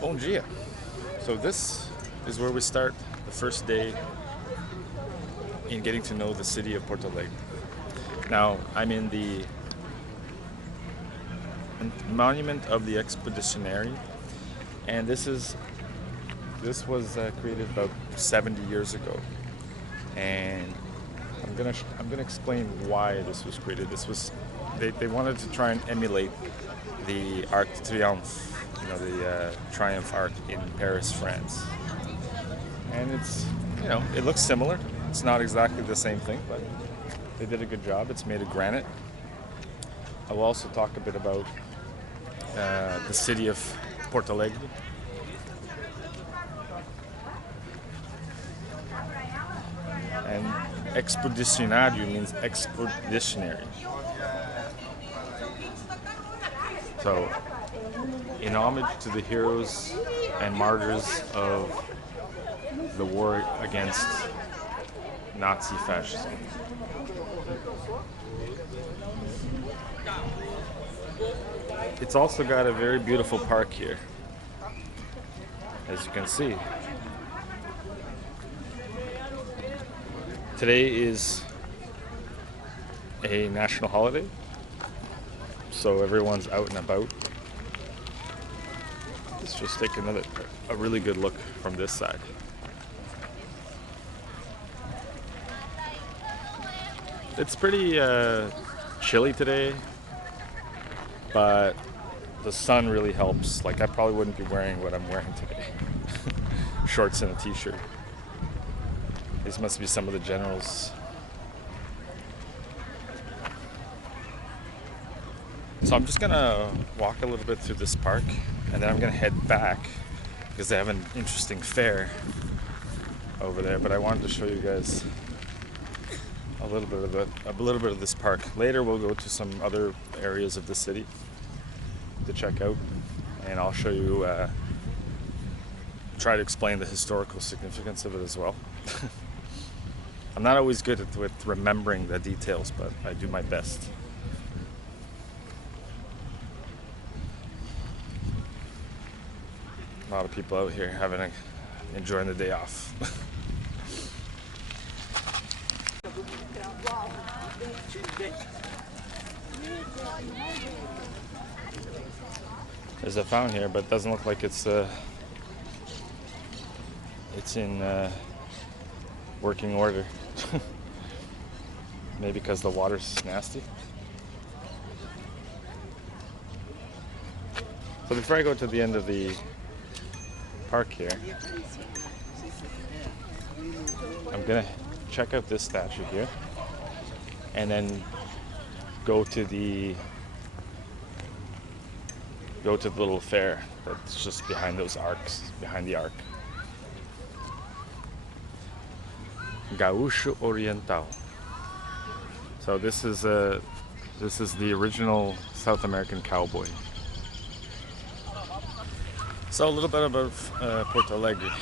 Bom dia. So this is where we start the first day in getting to know the city of Porto Alegre. Now I'm in the monument of the Expeditionary, and this was created about 70 years ago, and I'm gonna explain why this was created. They wanted to try and emulate the Arc de Triomphe, the Triumph Arc in Paris, France. And it looks similar. It's not exactly the same thing, but they did a good job. It's made of granite. I will also talk a bit about the city of Porto Alegre. And Expeditionary means expeditionary. So, in homage to the heroes and martyrs of the war against Nazi fascism. It's also got a very beautiful park here, as you can see. Today is a national holiday, so everyone's out and about. Let's just take a really good look from this side. It's pretty chilly today, but the sun really helps. Like, I probably wouldn't be wearing what I'm wearing today. Shorts and a t-shirt. These must be some of the generals. So I'm just gonna walk a little bit through this park, and then I'm gonna head back because they have an interesting fair over there. But I wanted to show you guys a little bit of this park. Later we'll go to some other areas of the city to check out, and I'll show you, try to explain the historical significance of it as well. I'm not always good with remembering the details, but I do my best. A lot of people out here enjoying the day off. There's a fountain here, but it doesn't look like it's in working order. Maybe because the water's nasty. So before I go to the end of the park here, I'm gonna check out this statue here, and then go to the little fair that's just behind those arcs, behind the arc. Gaúcho Oriental. So this is the original South American cowboy. So a little bit about Porto Alegre.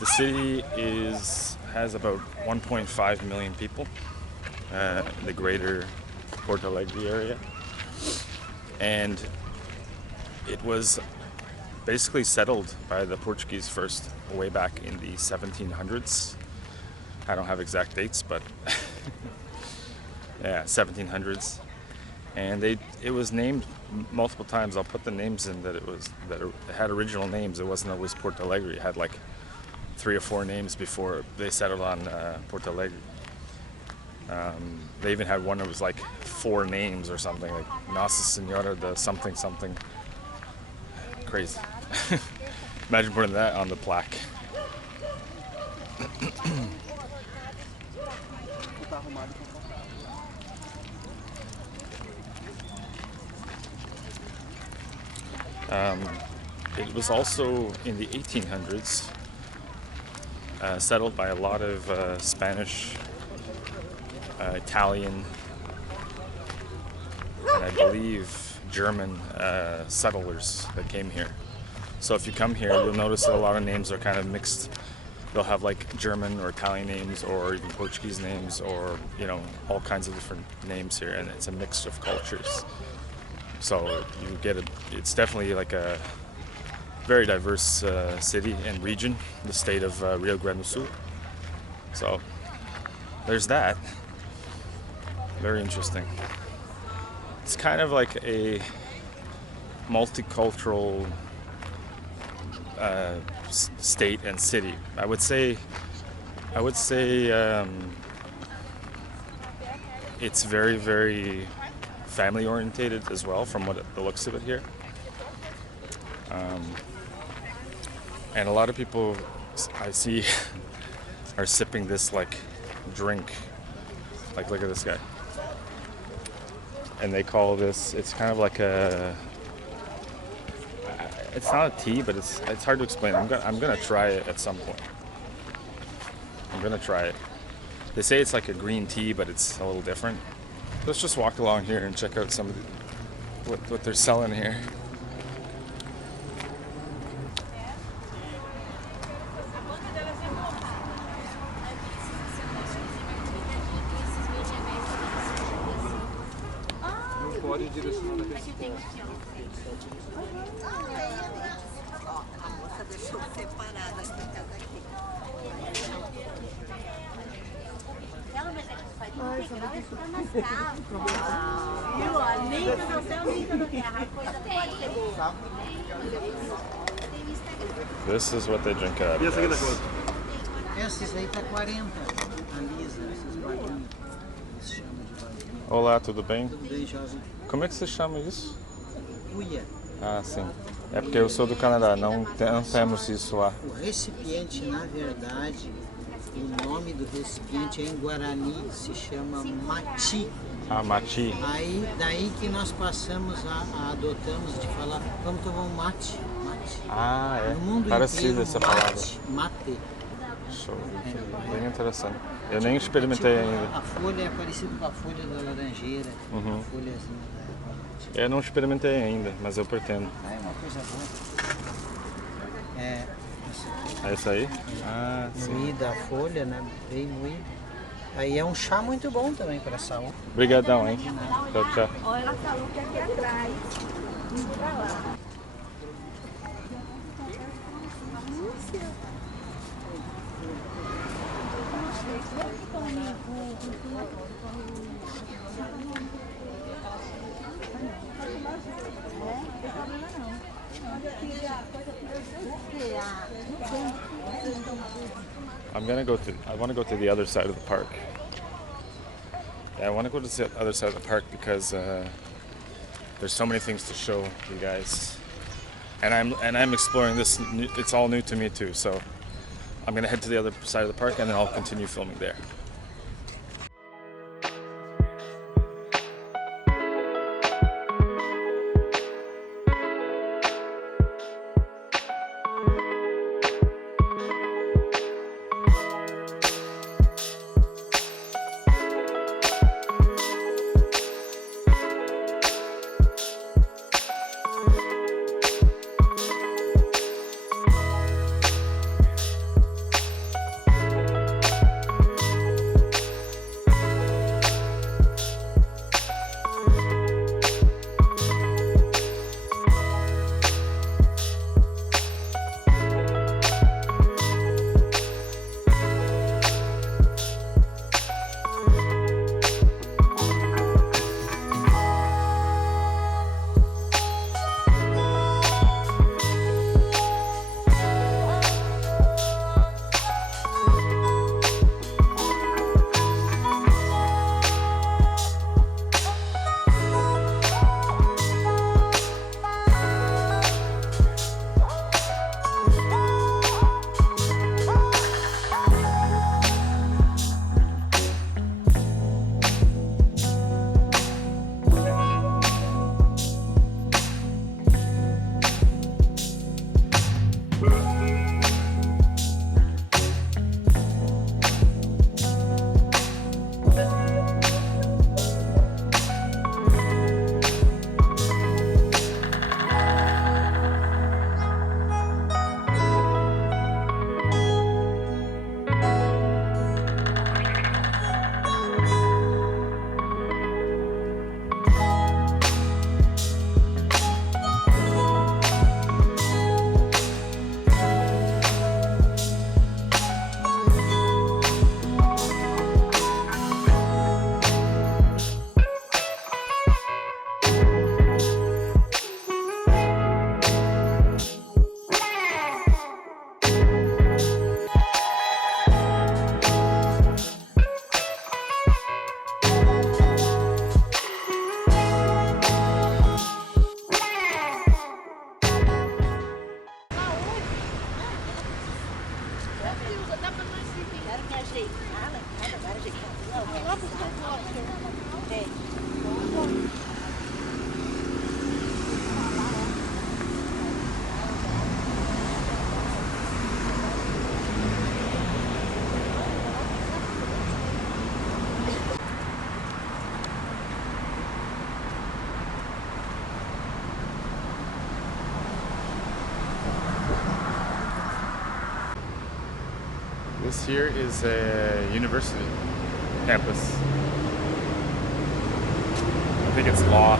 The city has about 1.5 million people in the greater Porto Alegre area, and it was basically settled by the Portuguese first, way back in the 1700s. I don't have exact dates, but yeah, 1700s. And it was named multiple times. I'll put the names in that it had original names. It wasn't always Porto Alegre. It had like 3 or 4 names before they settled on Porto Alegre. They even had one that was like 4 names or something, like Nossa Senhora de something something. Crazy. Imagine putting that on the plaque. It was also in the 1800s settled by a lot of Spanish, Italian, and I believe German settlers that came here. So if you come here, you'll notice that a lot of names are kind of mixed. They'll have like German or Italian names, or even Portuguese names, or all kinds of different names here, and it's a mix of cultures. So it's definitely like very diverse city and region, the state of Rio Grande do Sul. So there's that. Very interesting. It's kind of like a multicultural state and city. I would say it's very, very family orientated as well, from the looks of it here. And a lot of people I see are sipping this like drink. Like, look at this guy. And they call this, it's kind of like it's not a tea, but it's hard to explain. I'm gonna try it at some point. I'm gonna try it. They say it's like a green tea, but it's a little different. Let's just walk along here and check out some of what they're selling here. Pode direcionar a resposta. A moça deixou separada essa casa aqui. Ela vai ter que fazer integral e ficar mais caro. Viu? Nem do céu, nem da terra. A coisa pode ser boa. This is what they drink out E a of. segunda guys. coisa? Esses aí tá 40, a lisa, esses barquinhos. Eles chamam de barquinho. Olá, tudo bem? Tudo bem, jovem? Como é que se chama isso? Cuia. Ah, sim. É porque eu sou do Canadá, não temos isso lá. O recipiente, na verdade, o nome do recipiente é em Guarani, se chama mati. Ah, mati. Aí, daí que nós passamos adotamos de falar, vamos tomar um mate. Mate. Ah, é. No mundo Parecido inteiro, essa palavra. mate. Show. Bem interessante. Eu nem experimentei Tipo, ainda. a folha é parecida com a folha da laranjeira, Uhum. a folhazinha da Eu não experimentei ainda, mas eu pretendo. Ah, é uma coisa boa. É, essa aqui. É isso aí? Ah, sim. Moída a folha, né? Bem moída. Aí é um chá muito bom também para a saúde. Obrigadão, hein? Tchau, tchau. Olha, ela falou que aqui atrás. Indo pra lá. I want to go to the other side of the park. Yeah, I want to go to the other side of the park because there's so many things to show you guys, and I'm exploring this. It's all new to me too, so I'm gonna head to the other side of the park and then I'll continue filming there. This here is a university campus. I think it's law.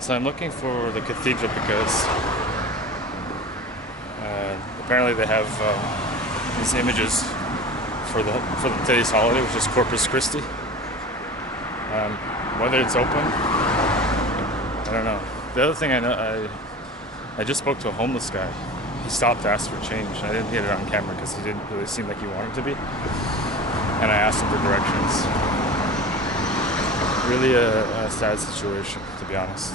So I'm looking for the cathedral because apparently they have these images for today's holiday, which is Corpus Christi. Whether it's open, I don't know. The other thing I know, I just spoke to a homeless guy. He stopped to ask for change. I didn't get it on camera because he didn't really seem like he wanted to be. And I asked him for directions. Really a sad situation, to be honest.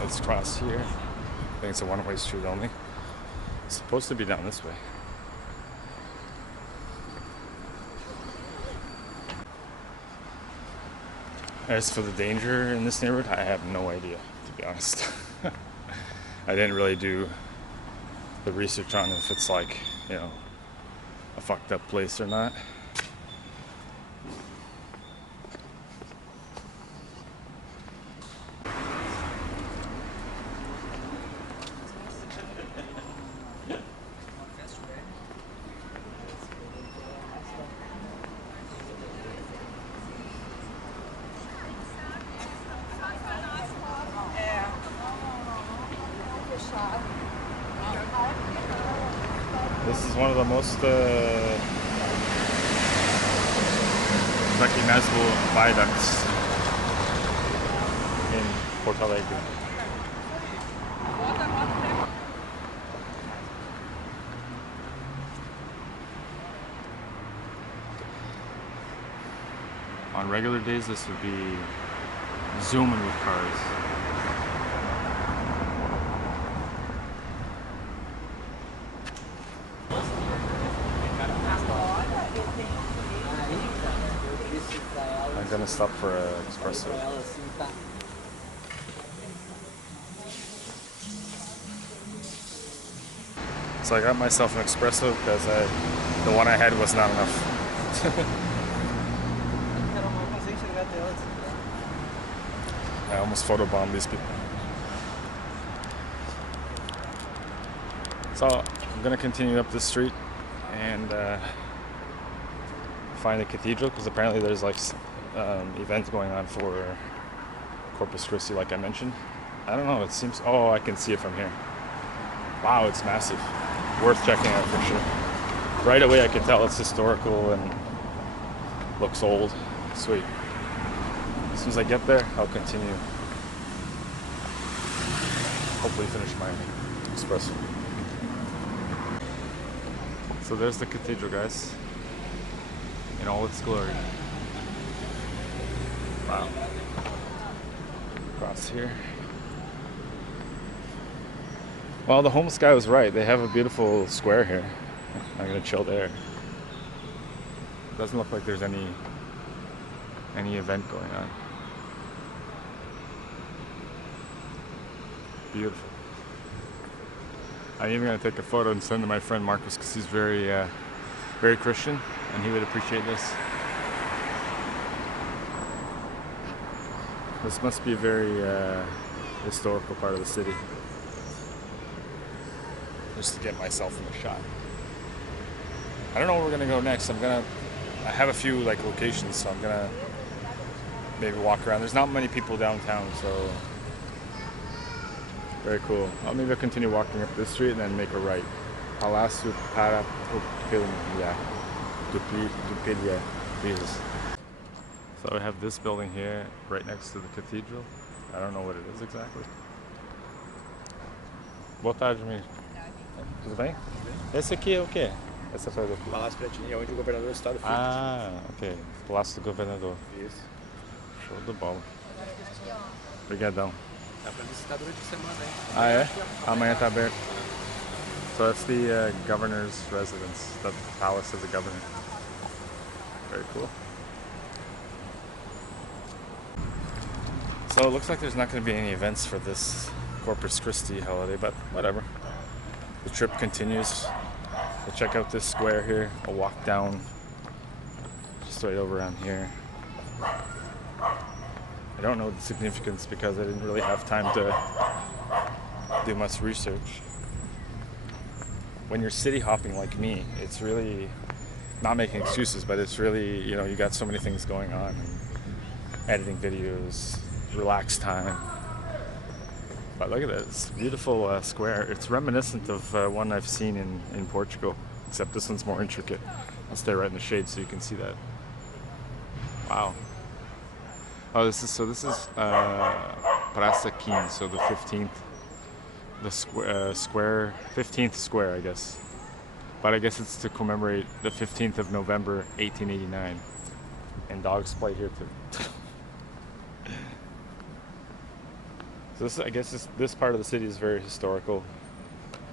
Let's cross here. I think it's a one-way street only. It's supposed to be down this way. As for the danger in this neighborhood, I have no idea, to be honest. I didn't really do the research on if it's like, you know, a fucked up place or not. This is one of the most recognizable viaducts in Porto Alegre. On regular days, this would be zooming with cars. I'm gonna stop for an espresso. So I got myself an espresso because the one I had was not enough. I almost photobombed these people. So I'm gonna continue up this street and find the cathedral because apparently there's like events going on for Corpus Christi, like I mentioned. I don't know. It seems. Oh, I can see it from here. Wow, it's massive. Worth checking out for sure. Right away, I can tell it's historical and looks old. Sweet. As soon as I get there, I'll continue. Hopefully finish my espresso. So there's the cathedral, guys, in all its glory. Wow. Across here. Well, the homeless guy was right. They have a beautiful square here. I'm gonna chill there. Doesn't look like there's any event going on. Beautiful. I'm even gonna take a photo and send to my friend Marcus because he's very Christian and he would appreciate this. This must be a very historical part of the city. Just to get myself in the shot. I don't know where we're gonna go next. I have a few like locations, so I'm gonna maybe walk around. There's not many people downtown, so very cool. Maybe I'll continue walking up this street and then make a right. Palácio para Tupilia, Jesus. So I have this building here, right next to the cathedral. I don't know what it is exactly. Boa tarde, amigo. Tudo bem? Esse aqui é o quê? Essa foi do Palácio Piratini é onde o governador do estado fica. Ah, ok. Palácio do Governador. Isso. Show de bola. Obrigadão. Dá pra visitar durante a semana, hein? Ah, é? Amanhã tá aberto. So that's the governor's residence, the palace of the governor. Very cool. So it looks like there's not going to be any events for this Corpus Christi holiday, but whatever. the trip continues. We'll check out this square here. I'll walk down just right over around here. I don't know the significance because I didn't really have time to do much research. When you're city hopping like me, it's really, not making excuses, but it's really, you know, you got so many things going on. And editing videos, relaxed time. But look at this beautiful square. It's reminiscent of one I've seen in Portugal, except this one's more intricate. I'll stay right in the shade so you can see that. Wow. Oh, this is Praça 15, so the 15th, the square, 15th square, I guess. But I guess it's to commemorate the 15th of November, 1889. And dogs play here too. So this, I guess this part of the city is very historical.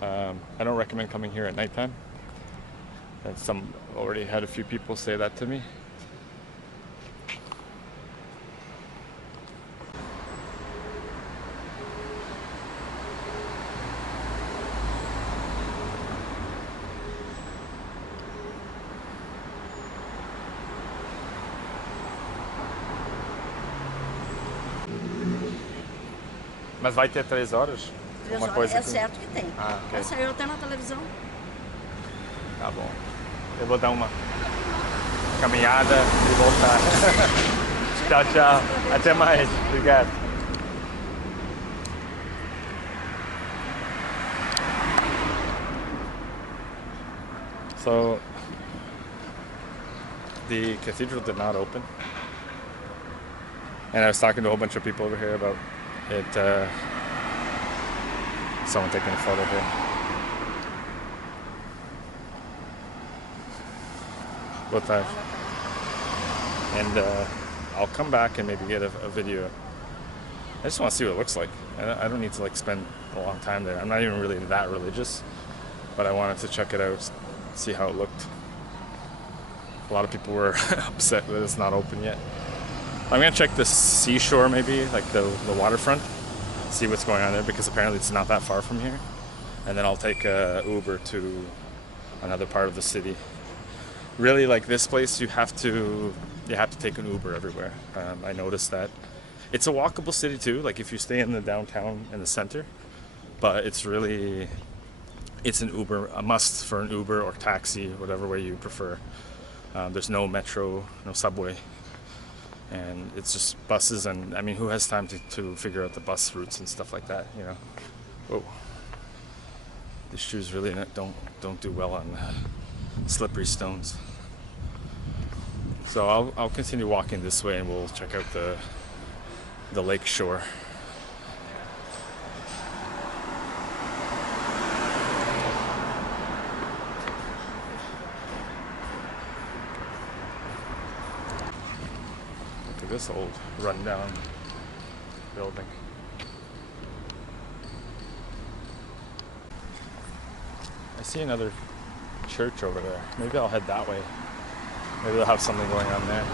I don't recommend coming here at nighttime. And already had a few people say that to me. Mas vai ter 3 horas? Uma coisa É assim? certo que tem. Ah, ok. Essa eu tenho na televisão. Tá bom. Eu vou dar uma caminhada e voltar. Tchau, tchau. Até mais. Obrigado. So, the cathedral did not open. And I was talking to a whole bunch of people over here about it. Someone taking a photo here. Both times. And I'll come back and maybe get a video. I just want to see what it looks like. I don't need to like spend a long time there. I'm not even really that religious, but I wanted to check it out, see how it looked. A lot of people were upset that it's not open yet. I'm gonna check the seashore, maybe like the waterfront, see what's going on there, because apparently it's not that far from here. And then I'll take a Uber to another part of the city. Really, like this place, you have to take an Uber everywhere. I noticed that. It's a walkable city too. Like if you stay in the downtown in the center, but it's an Uber, a must for an Uber or taxi, whatever way you prefer. There's no metro, no subway. And it's just buses, and I mean, who has time to figure out the bus routes and stuff like that, you know? Whoa. These shoes really don't do well on slippery stones. So I'll continue walking this way, and we'll check out the lake shore. This old rundown building. I see another church over there. Maybe I'll head that way. Maybe they'll have something going on there.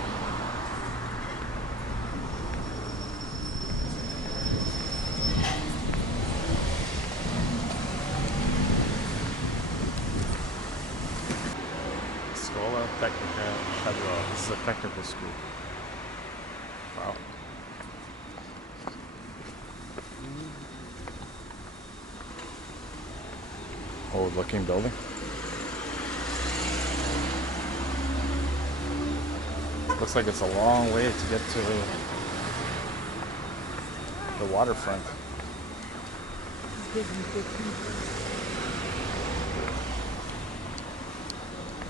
Escola Técnica Estadual. This is a technical school. Wow. Old looking building. Looks like it's a long way to get to the waterfront.